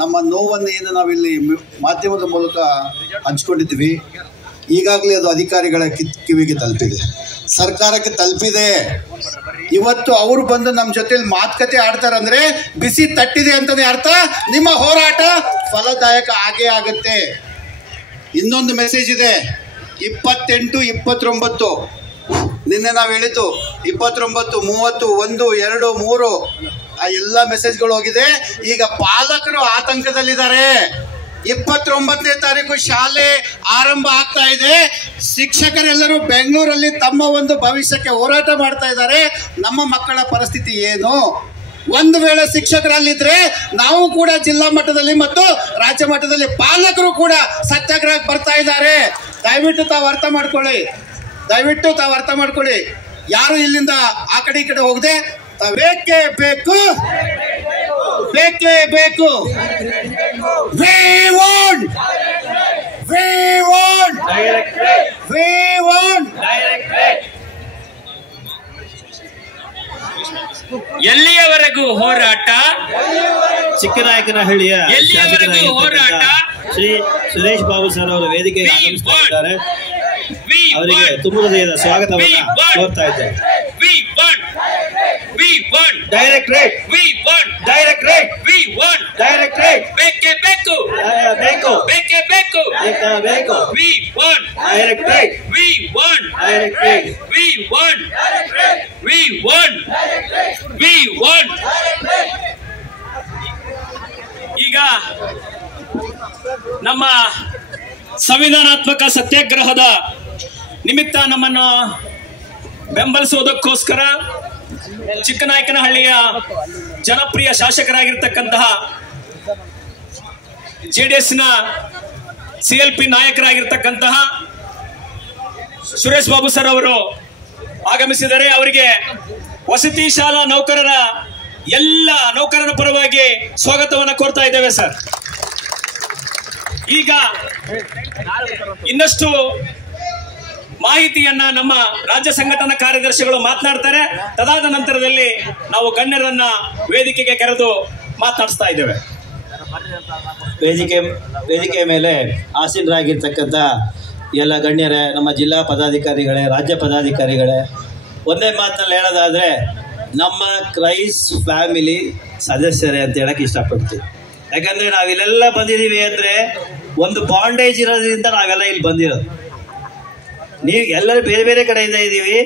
ನಮ್ಮ ನೋವನ್ನು ಏನು ನಾವಿಲ್ಲಿ ಮಾಧ್ಯಮದ ಮೂಲಕ ಹಂಚ್ಕೊಂಡಿದ್ವಿ, ಈಗಾಗಲೇ ಅದು ಅಧಿಕಾರಿಗಳ ಕಿವಿಗೆ ತಲುಪಿದೆ, ಸರ್ಕಾರಕ್ಕೆ ತಲುಪಿದೆ. ಇವತ್ತು ಅವರು ಬಂದು ನಮ್ಮ ಜೊತೆಲಿ ಮಾತುಕತೆ ಆಡ್ತಾರಂದ್ರೆ ಬಿಸಿ ತಟ್ಟಿದೆ ಅಂತಾನೆ ಅರ್ಥ. ನಿಮ್ಮ ಹೋರಾಟ ಫಲದಾಯಕ ಆಗೇ ಆಗುತ್ತೆ. ಇನ್ನೊಂದು ಮೆಸೇಜ್ ಇದೆ, 28, 29 ನಿನ್ನೆ ನಾವು ಹೇಳಿದ್ದು 29, 30, 1, 2, 3 ಆ ಎಲ್ಲ ಮೆಸೇಜ್ಗಳು ಹೋಗಿದೆ. ಈಗ ಪಾಲಕರು ಆತಂಕದಲ್ಲಿದ್ದಾರೆ. 29ನೇ ತಾರೀಕು ಶಾಲೆ ಆರಂಭ ಆಗ್ತಾ ಇದೆ. ಶಿಕ್ಷಕರೆಲ್ಲರೂ ಬೆಂಗಳೂರಲ್ಲಿ ತಮ್ಮ ಒಂದು ಭವಿಷ್ಯಕ್ಕೆ ಹೋರಾಟ ಮಾಡ್ತಾ ಇದ್ದಾರೆ. ನಮ್ಮ ಮಕ್ಕಳ ಪರಿಸ್ಥಿತಿ ಏನು? ಒಂದು ವೇಳೆ ಶಿಕ್ಷಕರಲ್ಲಿದ್ರೆ ನಾವು ಕೂಡ ಜಿಲ್ಲಾ ಮಟ್ಟದಲ್ಲಿ ಮತ್ತು ರಾಜ್ಯ ಮಟ್ಟದಲ್ಲಿ ಪಾಲಕರು ಕೂಡ ಸತ್ಯಾಗ್ರಹಕ್ಕೆ ಬರ್ತಾ ಇದ್ದಾರೆ. ದಯವಿಟ್ಟು ತಾವು ಅರ್ಥ ಮಾಡ್ಕೊಳ್ಳಿ. ಯಾರು ಇಲ್ಲಿಂದ ಆ ಕಡೆ ಈ ಕಡೆ ಹೋಗದೆ ಬೇಕೇ ಬೇಕು. ಎಲ್ಲಿಯವರೆಗೂ ಹೋರಾಟ? ಚಿಕ್ಕನಾಯಕನಹಳ್ಳಿಯ ಹೋರಾಟ ಶ್ರೀ ಸುರೇಶ್ ಬಾಬು ಸರ್ ಅವರು ವೇದಿಕೆಗೆ ಆಗಮಿಸ್ತಾ ಇದ್ದಾರೆ. ಅವರಿಗೆ ತುಂಬ ಹೃದಯದ ಸ್ವಾಗತವನ್ನು ಕೋರ್ತಾ ಇದ್ದೇವೆ. ಡೈರೆಕ್ಟರೇಟ್ ಬೇಕೇ ಬೇಕು. ಈಗ ನಮ್ಮ ಸಂವಿಧಾನಾತ್ಮಕ ಸತ್ಯಾಗ್ರಹದ ನಿಮಿತ್ತ ನಮ್ಮನ್ನು ಬೆಂಬಲಿಸುವುದಕ್ಕೋಸ್ಕರ ಚಿಕ್ಕನಾಯಕನಹಳ್ಳಿಯ ಜನಪ್ರಿಯ ಶಾಸಕರಾಗಿರ್ತಕ್ಕಂತಹ ಜೆಡಿಎಸ್ನ CLP ನಾಯಕರಾಗಿರ್ತಕ್ಕಂತಹ ಸುರೇಶ್ ಬಾಬು ಸರ್ ಅವರು ಆಗಮಿಸಿದರೆ ಅವರಿಗೆ ವಸತಿ ಶಾಲಾ ನೌಕರರ ಎಲ್ಲ ನೌಕರರ ಪರವಾಗಿ ಸ್ವಾಗತವನ್ನು ಕೋರ್ತಾ ಇದ್ದೇವೆ ಸರ್. ಈಗ ಇನ್ನಷ್ಟು ಮಾಹಿತಿಯನ್ನ ನಮ್ಮ ರಾಜ್ಯ ಸಂಘಟನಾ ಕಾರ್ಯದರ್ಶಿಗಳು ಮಾತನಾಡ್ತಾರೆ. ತದಾದ ನಂತರದಲ್ಲಿ ನಾವು ಗಣ್ಯರನ್ನ ವೇದಿಕೆಗೆ ಕರೆದು ಮಾತನಾಡಿಸ್ತಾ ಇದ್ದೇವೆ. ವೇದಿಕೆಯ ಮೇಲೆ ಆಸೀನರಾಗಿರ್ತಕ್ಕಂಥ ಎಲ್ಲ ಗಣ್ಯರೇ, ನಮ್ಮ ಜಿಲ್ಲಾ ಪದಾಧಿಕಾರಿಗಳೇ, ರಾಜ್ಯ ಪದಾಧಿಕಾರಿಗಳೇ, ಒಂದೇ ಮಾತಿನಲ್ಲಿ ಹೇಳೋದಾದರೆ ನಮ್ಮ ಕ್ರೈಸ್ ಫ್ಯಾಮಿಲಿ ಸದಸ್ಯರೇ ಅಂತ ಹೇಳಕ್ಕೆ ಇಷ್ಟಪಡ್ತೀವಿ. ಯಾಕಂದರೆ ನಾವಿಲ್ಲೆಲ್ಲ ಬಂದಿದ್ದೀವಿ ಅಂದರೆ ಒಂದು ಬಾಂಡೇಜ್ ಇರೋದ್ರಿಂದ ನಾವೆಲ್ಲ ಇಲ್ಲಿ ಬಂದಿರೋದು. ನೀವು ಎಲ್ಲರೂ ಬೇರೆ ಬೇರೆ ಕಡೆಯಿಂದ ಇದ್ದೀವಿ,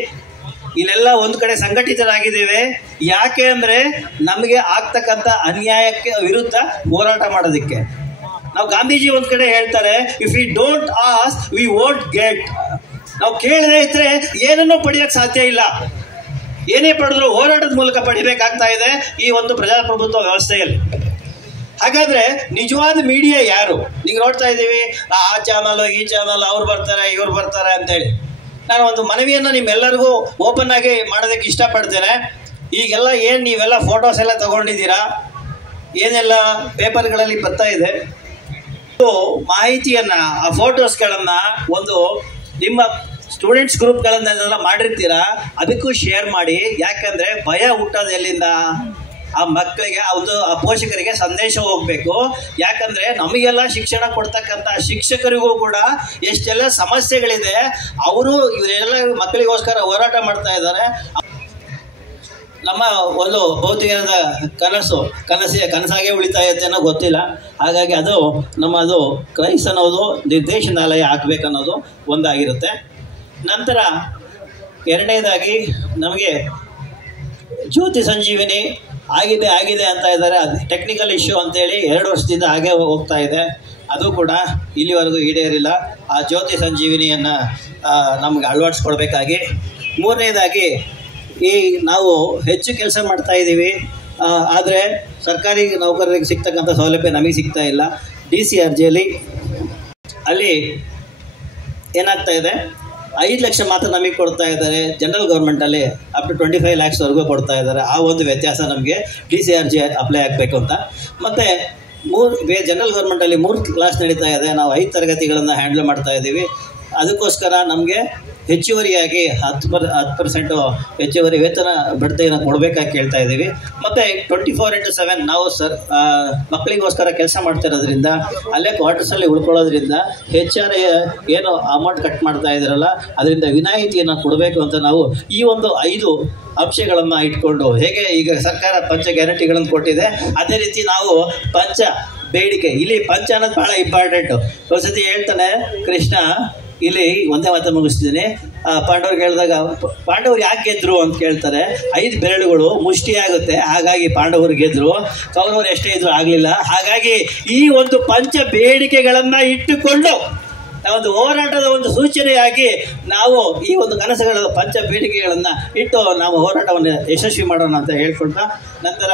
ಇಲ್ಲೆಲ್ಲ ಒಂದು ಕಡೆ ಸಂಘಟಿತರಾಗಿದ್ದೇವೆ. ಯಾಕೆ ಅಂದರೆ ನಮಗೆ ಆಗ್ತಕ್ಕಂಥ ಅನ್ಯಾಯಕ್ಕೆ ವಿರುದ್ಧ ಹೋರಾಟ ಮಾಡೋದಕ್ಕೆ. ನಾವು ಗಾಂಧೀಜಿ ಒಂದು ಕಡೆ ಹೇಳ್ತಾರೆ, if we don't ask we won't get. ನಾವು ಕೇಳದೇ ಇದ್ರೆ ಏನನ್ನೂ ಪಡೆಯೋಕ್ಕೆ ಸಾಧ್ಯ ಇಲ್ಲ. ಏನೇ ಪಡೆದ್ರು ಹೋರಾಟದ ಮೂಲಕ ಪಡಿಬೇಕಾಗ್ತಾ ಇದೆ ಈ ಒಂದು ಪ್ರಜಾಪ್ರಭುತ್ವ ವ್ಯವಸ್ಥೆಯಲ್ಲಿ. ಹಾಗಾದ್ರೆ ನಿಜವಾದ ಮೀಡಿಯಾ ಯಾರು? ನೀವು ನೋಡ್ತಾ ಇದ್ದೀವಿ ಆ ಚಾನಲ್ ಈ ಚಾನಲ್, ಅವ್ರು ಬರ್ತಾರೆ ಇವ್ರು ಬರ್ತಾರೆ ಅಂತೇಳಿ. ನಾನು ಒಂದು ಮನವಿಯನ್ನು ನಿಮ್ಮೆಲ್ಲರಿಗೂ ಓಪನ್ ಆಗಿ ಮಾಡೋದಕ್ಕೆ ಇಷ್ಟಪಡ್ತೇನೆ. ಈಗೆಲ್ಲ ಏನು ನೀವೆಲ್ಲ ಫೋಟೋಸ್ ಎಲ್ಲ ತಗೊಂಡಿದ್ದೀರಾ, ಏನೆಲ್ಲ ಪೇಪರ್ಗಳಲ್ಲಿ ಬರ್ತಾ ಇದೆ, ಮಾಹಿತಿಯನ್ನು ಆ ಫೋಟೋಸ್ಗಳನ್ನು ಒಂದು ನಿಮ್ಮ ಸ್ಟೂಡೆಂಟ್ಸ್ ಗ್ರೂಪ್ಗಳನ್ನೆಲ್ಲ ಮಾಡಿರ್ತೀರಾ, ಅದಕ್ಕೂ ಶೇರ್ ಮಾಡಿ. ಯಾಕಂದರೆ ಭಯ ಹುಟ್ಟೋದು ಎಲ್ಲಿಂದ? ಆ ಮಕ್ಕಳಿಗೆ ಆ ಪೋಷಕರಿಗೆ ಸಂದೇಶ ಹೋಗಬೇಕು. ಯಾಕಂದರೆ ನಮಗೆಲ್ಲ ಶಿಕ್ಷಣ ಕೊಡ್ತಕ್ಕಂಥ ಶಿಕ್ಷಕರಿಗೂ ಕೂಡ ಎಷ್ಟೆಲ್ಲ ಸಮಸ್ಯೆಗಳಿದೆ. ಅವರು ಇವರೆಲ್ಲ ಮಕ್ಕಳಿಗೋಸ್ಕರ ಹೋರಾಟ ಮಾಡ್ತಾ ಇದ್ದಾರೆ. ನಮ್ಮ ಒಂದು ಭೌತಿಕದ ಕನಸಾಗೆ ಉಳಿತಾ ಇದೆ ಅನ್ನೋ ಗೊತ್ತಿಲ್ಲ. ಹಾಗಾಗಿ ಅದು ನಮ್ಮದು ಕ್ರೈಸ್ ಅನ್ನೋದು ನಿರ್ದೇಶನಾಲಯ ಹಾಕಬೇಕನ್ನೋದು ಒಂದಾಗಿರುತ್ತೆ. ನಂತರ ಎರಡನೇದಾಗಿ ನಮಗೆ ಜ್ಯೋತಿ ಸಂಜೀವಿನಿ ಆಗಿದೆ ಅಂತ ಇದ್ದಾರೆ. ಅದು ಟೆಕ್ನಿಕಲ್ ಇಶ್ಯೂ ಅಂತೇಳಿ 2 ವರ್ಷದಿಂದ ಹಾಗೆ ಹೋಗ್ತಾ ಇದೆ. ಅದು ಕೂಡ ಇಲ್ಲಿವರೆಗೂ ಈಡೇರಿಲ್ಲ. ಆ ಜ್ಯೋತಿ ಸಂಜೀವಿನಿಯನ್ನು ನಮ್ಗೆ ಅಳವಡಿಸ್ಕೊಡ್ಬೇಕಾಗಿ. ಮೂರನೇದಾಗಿ ನಾವು ಹೆಚ್ಚು ಕೆಲಸ ಮಾಡ್ತಾ ಇದ್ದೀವಿ, ಆದರೆ ಸರ್ಕಾರಿ ನೌಕರರಿಗೆ ಸಿಗ್ತಕ್ಕಂಥ ಸೌಲಭ್ಯ ನಮಗೆ ಸಿಗ್ತಾ ಇಲ್ಲ. DCRGಯಲ್ಲಿ ಅಲ್ಲಿ ಏನಾಗ್ತಾ ಇದೆ, 5 ಲಕ್ಷ ಮಾತ್ರ ನಮಗೆ ಕೊಡ್ತಾ ಇದ್ದಾರೆ. ಜನರಲ್ ಗೌರ್ಮೆಂಟಲ್ಲಿ ಅಪ್ ಟು 25 lakhsವರೆಗೂ ಕೊಡ್ತಾ ಇದ್ದಾರೆ. ಆ ಒಂದು ವ್ಯತ್ಯಾಸ ನಮಗೆ DCRG ಅಪ್ಲೈ ಆಗಬೇಕು ಅಂತ. ಮತ್ತು ಜನರಲ್ ಗೌರ್ಮೆಂಟಲ್ಲಿ 3 ಕ್ಲಾಸ್ ನಡೀತಾ ಇದೆ. ನಾವು 5 ತರಗತಿಗಳನ್ನು ಹ್ಯಾಂಡಲ್ ಮಾಡ್ತಾ ಇದ್ದೀವಿ. ಅದಕ್ಕೋಸ್ಕರ ನಮಗೆ ಹೆಚ್ಚುವರಿಯಾಗಿ 10% ಹೆಚ್ಚುವರಿ ವೇತನ ಬಡ್ತಿಯನ್ನು ಕೊಡಬೇಕಾಗಿ ಕೇಳ್ತಾ ಇದ್ದೀವಿ. ಮತ್ತು 24/7 ನಾವು ಮಕ್ಕಳಿಗೋಸ್ಕರ ಕೆಲಸ ಮಾಡ್ತಾ ಇರೋದ್ರಿಂದ ಅಲ್ಲೇ ಕ್ವಾರ್ಟರ್ಸಲ್ಲಿ ಉಳ್ಕೊಳ್ಳೋದ್ರಿಂದ ಹೆಚ್ಚಾಗಿ ಏನು ಅಮೌಂಟ್ ಕಟ್ ಮಾಡ್ತಾ ಇದ್ದಾರಲ್ಲ ಅದರಿಂದ ವಿನಾಯಿತಿಯನ್ನು ಕೊಡಬೇಕು ಅಂತ ನಾವು ಈ ಒಂದು 5 ಅಂಶಗಳನ್ನು ಇಟ್ಕೊಂಡು, ಹೇಗೆ ಈಗ ಸರ್ಕಾರ ಪಂಚ ಗ್ಯಾರಂಟಿಗಳನ್ನು ಕೊಟ್ಟಿದೆ ಅದೇ ರೀತಿ ನಾವು ಪಂಚ ಬೇಡಿಕೆ, ಇಲ್ಲಿ ಪಂಚ ಅನ್ನೋದು ಭಾಳ ಇಂಪಾರ್ಟೆಂಟು. ಒಂದ್ಸತಿ ಹೇಳ್ತಾನೆ ಕೃಷ್ಣ, ಇಲ್ಲಿ ಒಂದೇ ಮಾತು ಮುಗಿಸ್ತೀನಿ. ಪಾಂಡವ್ರಿಗೆ ಹೇಳಿದಾಗ ಪಾಂಡವರು ಯಾಕೆ ಗೆದ್ರು ಅಂತ ಕೇಳ್ತಾರೆ. 5 ಬೆರಳುಗಳು ಮುಷ್ಟಿ ಆಗುತ್ತೆ, ಹಾಗಾಗಿ ಪಾಂಡವರು ಗೆದ್ರು. ಕೌರವರು ಎಷ್ಟೇ ಇದ್ರು ಆಗಲಿಲ್ಲ. ಹಾಗಾಗಿ ಈ ಒಂದು ಪಂಚ ಬೇಡಿಕೆಗಳನ್ನು ಇಟ್ಟುಕೊಂಡು ಒಂದು ಹೋರಾಟದ ಒಂದು ಸೂಚನೆಯಾಗಿ ನಾವು ಈ ಒಂದು ಕನಸುಗಳ ಪಂಚ ಬೇಡಿಕೆಗಳನ್ನು ಇಟ್ಟು ನಾವು ಹೋರಾಟವನ್ನು ಯಶಸ್ವಿ ಮಾಡೋಣ ಅಂತ ಹೇಳ್ಕೊಳ್ತಾ, ನಂತರ